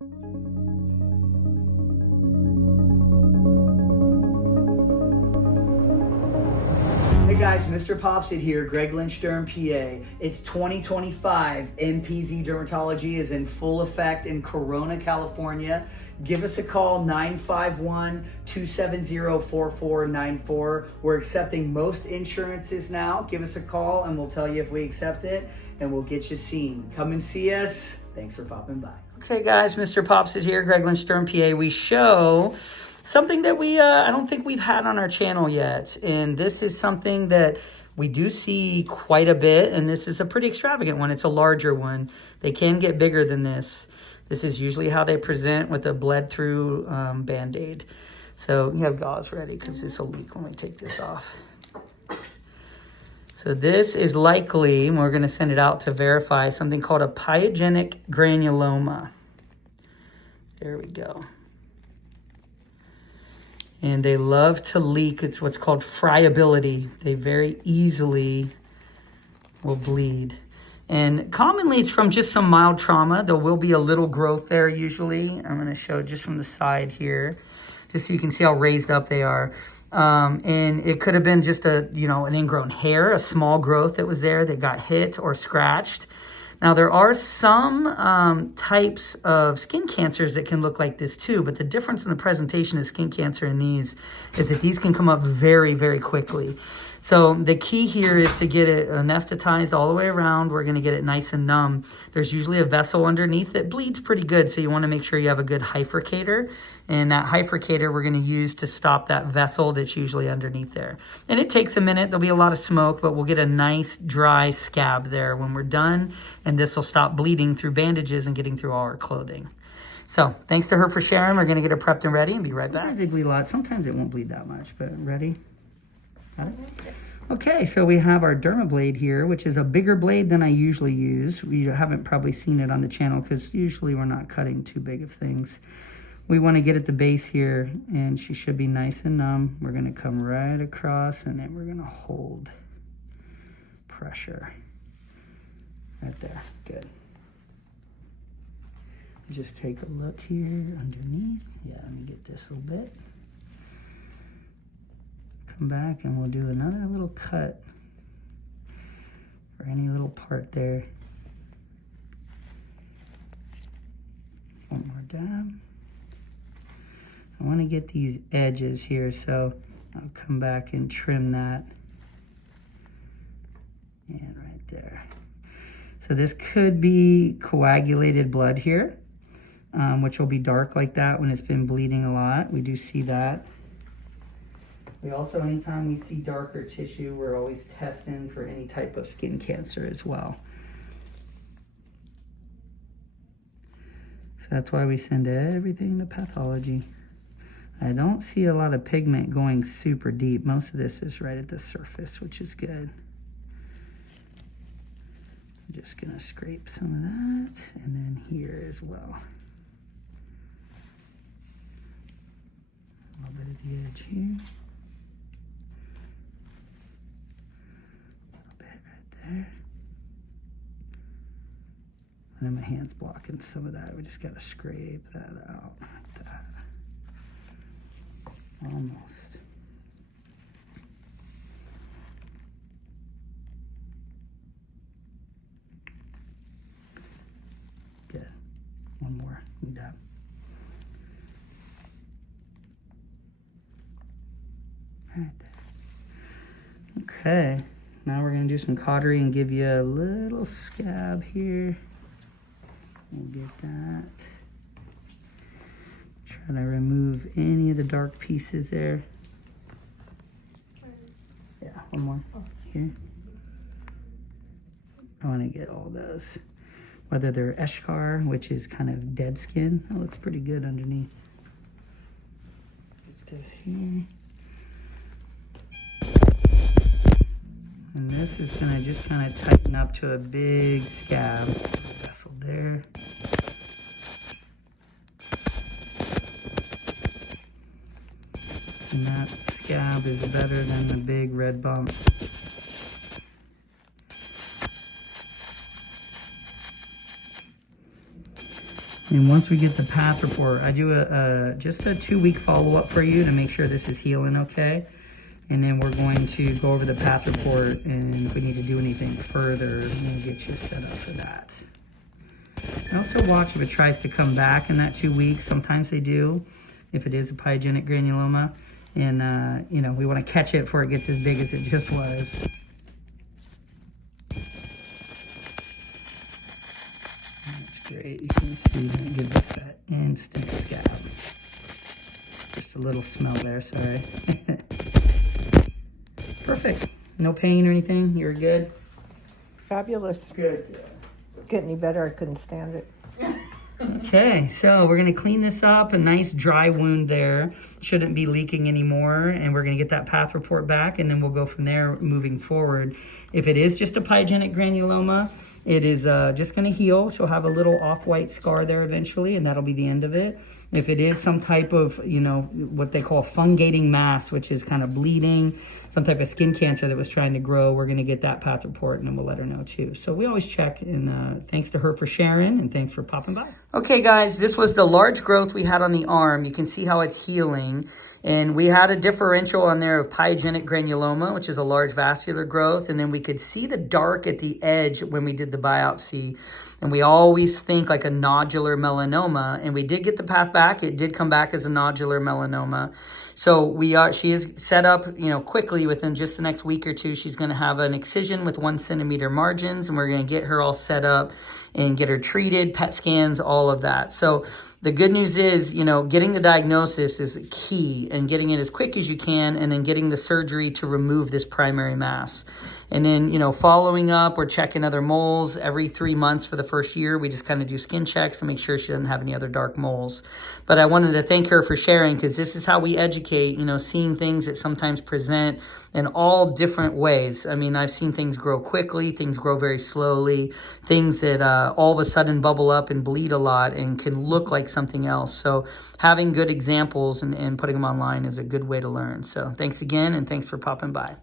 Hey guys, MrPopZit here, Greg Lynch Derm PA. It's 2025. MPZ Dermatology is in full effect in Corona, California. Give us a call, 951-270-4494. We're accepting most insurances now. Give us a call and we'll tell you if we accept it and we'll get you seen. Come and see us. Thanks for popping by. Okay guys, MrPopZit here, Greg Lynch Derm PA. We show something that I don't think we've had on our channel yet. And this is something that we do see quite a bit. And this is a pretty extravagant one. It's a larger one. They can get bigger than this. This is usually how they present with a bled through Band-Aid. So you have gauze ready because this will leak when we take this off. So this is likely, and we're going to send it out to verify, something called a pyogenic granuloma. There we go. And they love to leak. It's what's called friability. They very easily will bleed. And commonly it's from just some mild trauma. There will be a little growth there usually. I'm gonna show just from the side here, just so you can see how raised up they are. And it could have been just an ingrown hair, a small growth that was there that got hit or scratched. Now, there are some types of skin cancers that can look like this too, but the difference in the presentation of skin cancer in these is that these can come up very, very quickly. So the key here is to get it anesthetized all the way around. We're going to get it nice and numb. There's usually a vessel underneath that bleeds pretty good, so you want to make sure you have a good hyfricator. And that hyfricator we're going to use to stop that vessel that's usually underneath there. And it takes a minute. There'll be a lot of smoke, but we'll get a nice dry scab there when we're done. And this will stop bleeding through bandages and getting through all our clothing. So thanks to her for sharing. We're going to get it prepped and ready and be right back. Sometimes they bleed a lot. Sometimes it won't bleed that much, but ready? Got it? Okay, so we have our Dermablade here, which is a bigger blade than I usually use. You haven't probably seen it on the channel because usually we're not cutting too big of things. We want to get at the base here, and she should be nice and numb. We're going to come right across, and then we're going to hold pressure right there. Good. Just take a look here underneath. Yeah, let me get this a little bit. Come back and we'll do another little cut for any little part there. One more dab. I want to get these edges here, so I'll come back and trim that. And right there. So this could be coagulated blood here, which will be dark like that when it's been bleeding a lot. We do see that. We also, anytime we see darker tissue, we're always testing for any type of skin cancer as well. So that's why we send everything to pathology. I don't see a lot of pigment going super deep. Most of this is right at the surface, which is good. I'm just gonna scrape some of that, and then here as well. A little bit of the edge here. There. And then my hand's blocking some of that. We just got to scrape that out like that. Almost. Good. One more. Dab. Right there. Okay. Now we're going to do some cautery and give you a little scab here. We'll get that. Try to remove any of the dark pieces there. Yeah, one more here. I want to get all those. Whether they're eschar, which is kind of dead skin. That looks pretty good underneath. Get this here. And this is going to just kind of tighten up to a big scab. Vessel there. And that scab is better than the big red bump. And once we get the path report, I do just a 2-week follow-up for you to make sure this is healing okay. And then we're going to go over the path report, and if we need to do anything further, we'll get you set up for that. And also watch if it tries to come back in that 2 weeks. Sometimes they do, if it is a pyogenic granuloma. And, you know, we want to catch it before it gets as big as it just was. That's great. You can see that it gives us that instant scab. Just a little smell there, sorry. Perfect. No pain or anything? You're good? Fabulous. Good. Get any better, I couldn't stand it. Okay, so we're going to clean this up. A nice dry wound there. Shouldn't be leaking anymore. And we're going to get that path report back, and then we'll go from there moving forward. If it is just a pyogenic granuloma, it is just going to heal. She'll have a little off-white scar there eventually, and that'll be the end of it. If it is some type of, you know, what they call fungating mass, which is kind of bleeding, some type of skin cancer that was trying to grow, we're going to get that path report, and then we'll let her know too. So we always check, and thanks to her for sharing, and thanks for popping by. Okay, guys, this was the large growth we had on the arm. You can see how it's healing. And we had a differential on there of pyogenic granuloma, which is a large vascular growth. And then we could see the dark at the edge when we did the biopsy. And we always think like a nodular melanoma. And we did get the path back. It did come back as a nodular melanoma. So she is set up, you know, quickly within just the next week or two. She's going to have an excision with 1 centimeter margins. And we're going to get her all set up and get her treated, PET scans, all of that. So the good news is, you know, getting the diagnosis is key, and getting it as quick as you can, and then getting the surgery to remove this primary mass. And then, you know, following up or checking other moles every 3 months for the first year. We just kind of do skin checks to make sure she doesn't have any other dark moles. But I wanted to thank her for sharing, because this is how we educate, you know, seeing things that sometimes present in all different ways. I mean, I've seen things grow quickly, things grow very slowly, things that all of a sudden bubble up and bleed a lot and can look like something else. So having good examples and putting them online is a good way to learn. So thanks again, and thanks for popping by.